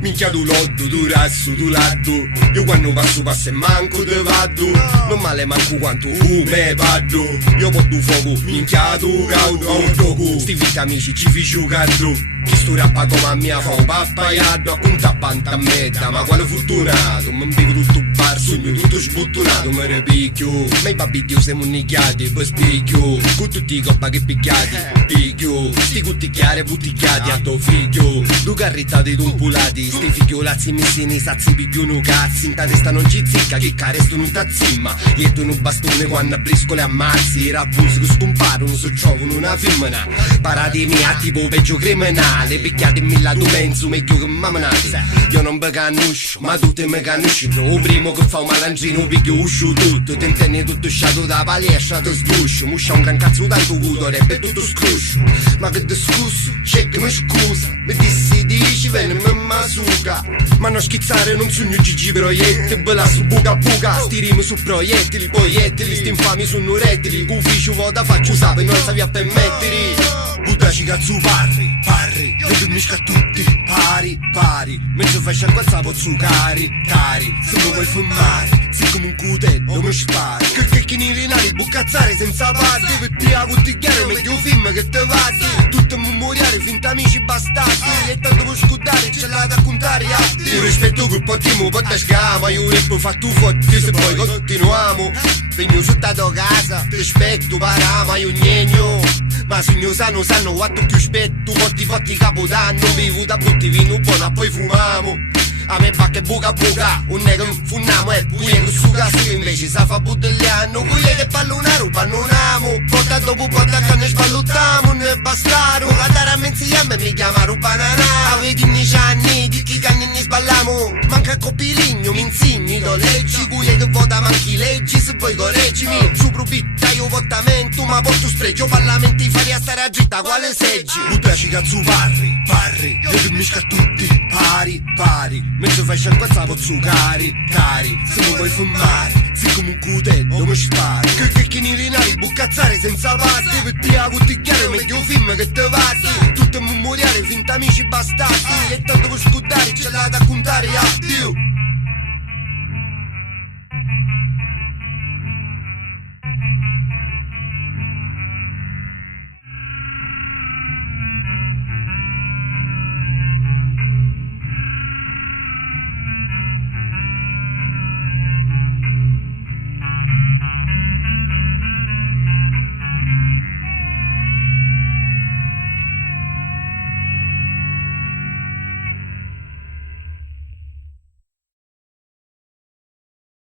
Minchia tu lotto, tu razzo, tu laddo. Io quando passo e manco te vado. Non male manco quanto me vado. Io porto fuoco, minchia tu caudo. A un gioco, sti vita amici ci fici caldo. Chi sto rappa come a mia fa un pappaiato. A conta panta a meta, ma quale fortunato. Mi bevo tutto bar, sogno tutto sbottonato. Mi repicchio, ma i babbi Dio siamo nicchiati. Poi spicchio, con tutti i coppa che picchiati. Picchio, sti cutticchiare butticchiati a tuo figlio. Du carrittati d'un pulati. Sti figliolazzi messi nei sazzi pigliano cazzi. In ta testa non ci zicca, che caresto non tazzimma. Lieto un bastone quando a briscole ammazzi. I rabbusi che scomparano se trovano una femmina. Paratemi a tipo peggio criminale. Picchiatemi la tu penso meglio che mammanati. Io non mi canuscio, ma tu te mi canusci. O primo che fa un malandrino picchio uscio tutto. Te intendi tutto sciato da palestra, te sduscio. Muscia un gran cazzo tanto cutorebbe tutto scruscio. Ma che discusso, c'è che mi scusa. Mi dissi dici, venne mi masuca. Ma non schizzare non sogno gigi proiettili. Bella su buca buca, sti rimi su proiettili. Proiettili, sti infami sono rettili. Ufficio voda faccio sape, non sapi a permettere. Buttaci cazzo parri, io ti misca tutti, pari. Mentre fai sciacqua al pozzo cari, se non vuoi fumare, sei come un cutello mi spari. Che ne rinali bucazzare senza parti. Per te a cuttigliare meglio un film che te vatti. Tutto a memoriare finta amici bastardi. E tanto per scudare ce l'ha da contare atti. Io rispetto che potremmo poter scama. Io rappo fatto forte se poi continuiamo. Vengo sotto a tua casa, ti aspetto parama io niegno. Ma sogno sanno quanto più aspetto. Porti capodanno, bevo da botti vino buono poi fumiamo. A me bacca e buca, un nego funniamo e puglie che suga su invece sa fa buttigliano. Puglie che pallonaro, pannoniamo. Porta dopo porta che ne sballottiamo, ne bastaro. Guardare a me insieme mi chiamano banana. Avete 10 anni, di chi canni ne sballiamo. Manca copiligno, mi insegni, lo leggi. Puglie che vota manchi leggi, se vuoi correggimi. Su probitta io votamento, ma porto spregio. Parlamenti fari a stare a dritta, quale seggi? Buttaci cazzo parri, io che misca tutti, pari. Mentre fai sciacquazza pozzo cari, se non vuoi fumare, sei come un cutello mi spari. Che ne rinali bucazzare senza parti. Per te a cuttigliare meglio un film che te vatti. Tutto a memoriare finta amici bastardi. E tanto per scudare ce l'ha da contare a Dio.